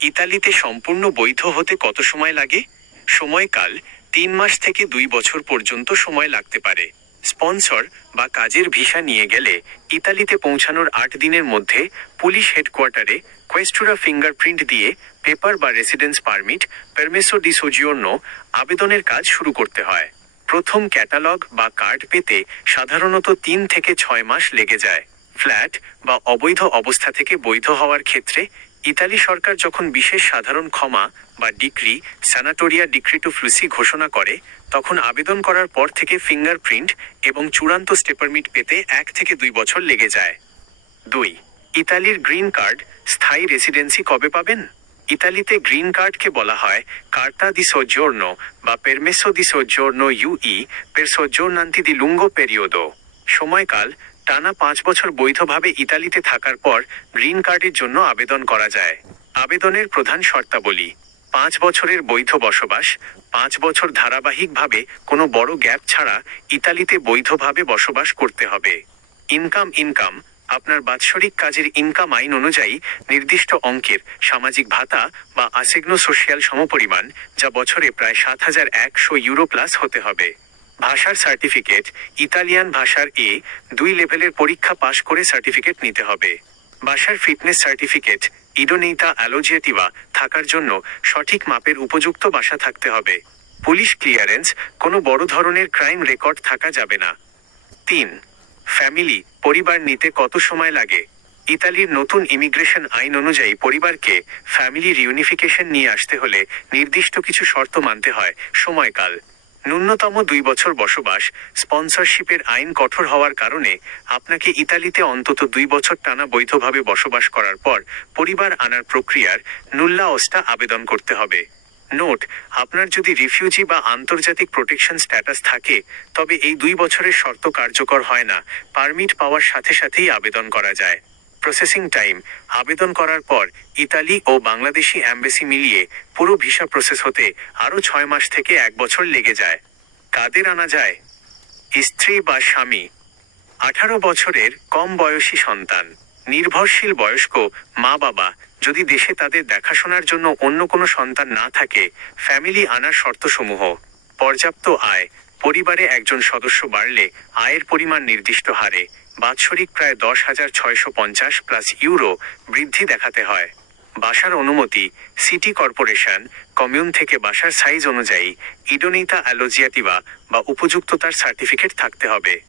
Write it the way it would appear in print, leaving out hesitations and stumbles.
ইতালিতে সম্পূর্ণ বৈধ হতে কত সময় লাগে? সময়কাল 3 মাস থেকে 2 বছর পর্যন্ত সময় লাগতে পারে। স্পন্সর বা কাজের ভিসা নিয়ে গেলে ইতালিতে পৌঁছানোর 8 দিনের মধ্যে পুলিশ হেডকোয়ার্টারে কোয়েস্টুরা ফিঙ্গারপ্রিন্ট দিয়ে পেপার বা রেসিডেন্স পারমিট পারমেসো ডি সোজিওর্নো আবেদনের কাজ শুরু করতে হয়। প্রথম ক্যাটালগ বা কার্ড পেতে সাধারণত 3 থেকে 6 মাস লেগে যায়। ফ্ল্যাট বা অবৈধ অবস্থা থেকে বৈধ হওয়ার ক্ষেত্রে ইতালি সরকার যখন বিশেষ সাধারণ ক্ষমা বা ডিক্রি স্যানাটোরিয়া ডিক্রিটো ফ্লুসি ঘোষণা করে, তখন আবেদন করার পর থেকে ফিঙ্গারপ্রিন্ট এবং চূড়ান্ত স্টেপারমিট পেতে 1 থেকে 2 বছর লেগে যায়। 2. ইতালির গ্রিন কার্ড স্থায়ী রেসিডেন্সি কবে পাবেন? ইতালিতে গ্রিন কার্ডকে বলা হয় কার্তা দি সোজিওর্নো বা পেরমেসো দি সোজিওর্নো ইউই পের সোজিওর্নান্তি দি লুঙ্গো পেরিওদো। সময়কাল টানা 5 বছর বৈধভাবে ইতালিতে থাকার পর গ্রিন কার্ডের জন্য আবেদন করা যায়। আবেদনের প্রধান শর্তাবলী: 5 বছরের বৈধ বসবাস, 5 বছর ধারাবাহিকভাবে কোনো বড় গ্যাপ ছাড়া ইতালিতে বৈধভাবে বসবাস করতে হবে। ইনকাম আপনার বাৎসরিক কাজের ইনকাম আইন অনুযায়ী নির্দিষ্ট অঙ্কের সামাজিক ভাতা বা আসেগ্নো সোশিয়াল সমপরিমাণ, যা বছরে প্রায় 7,100 ইউরো প্লাস হতে হবে। ভাষার সার্টিফিকেট: ইতালিয়ান ভাষার A2 লেভেলের পরীক্ষা পাশ করে সার্টিফিকেট নিতে হবে। ভাষার ফিটনেস সার্টিফিকেট ইডোনেইতা অ্যালোজিয়েটিভা থাকার জন্য সঠিক মাপের উপযুক্ত ভাষা থাকতে হবে। পুলিশ ক্লিয়ারেন্স: কোনো বড় ধরনের ক্রাইম রেকর্ড থাকা যাবে না। 3. ফ্যামিলি পরিবার নিতে কত সময় লাগে? ইতালির নতুন ইমিগ্রেশন আইন অনুযায়ী পরিবারকে ফ্যামিলি রিউনিফিকেশন নিয়ে আসতে হলে নির্দিষ্ট কিছু শর্ত মানতে হয়। সময়কাল: ন্যূনতম 2 বছর বসবাস। স্পন্সরশিপের আইন কঠোর হওয়ার কারণে আপনাকে ইতালিতে অন্তত 2 বছর টানা বৈধভাবে বসবাস করার পর পরিবার আনার প্রক্রিয়ার নুল্লা ওস্টা আবেদন করতে হবে। নোট: আপনার যদি রিফিউজি বা আন্তর্জাতিক প্রোটেকশন স্ট্যাটাস থাকে, তবে এই 2 বছরের শর্ত কার্যকর হয় না। পারমিট পাওয়ার সাথে সাথেই আবেদন করা যায়। প্রসেসিং টাইম: আবেদন করার পর ইতালি ও বাংলাদেশি অ্যাম্বাসি মিলিয়ে পুরো ভিসা প্রসেস হতে আরও 6 মাস থেকে 1 বছর লেগে যায়। কাদের আনা যায়? স্ত্রী বা স্বামী, 18 বছরের কম বয়সী সন্তান, নির্ভরশীল বয়স্ক মা বাবা, যদি দেশে তাদের দেখাশোনার জন্য অন্য কোনো সন্তান না থাকে। ফ্যামিলি আনার শর্তসমূহ: পর্যাপ্ত আয়: পরিবারে একজন সদস্য বাড়লে আয়ের পরিমাণ নির্দিষ্ট হারে বাৎসরিক প্রায় 10,650 প্লাস ইউরো বৃদ্ধি দেখাতে হয়। বাসার অনুমতি: সিটি কর্পোরেশন কমিউন থেকে বাসার সাইজ অনুযায়ী ইডোনেইতা অ্যালোজিয়েটিভা বা উপযুক্ততার সার্টিফিকেট থাকতে হবে।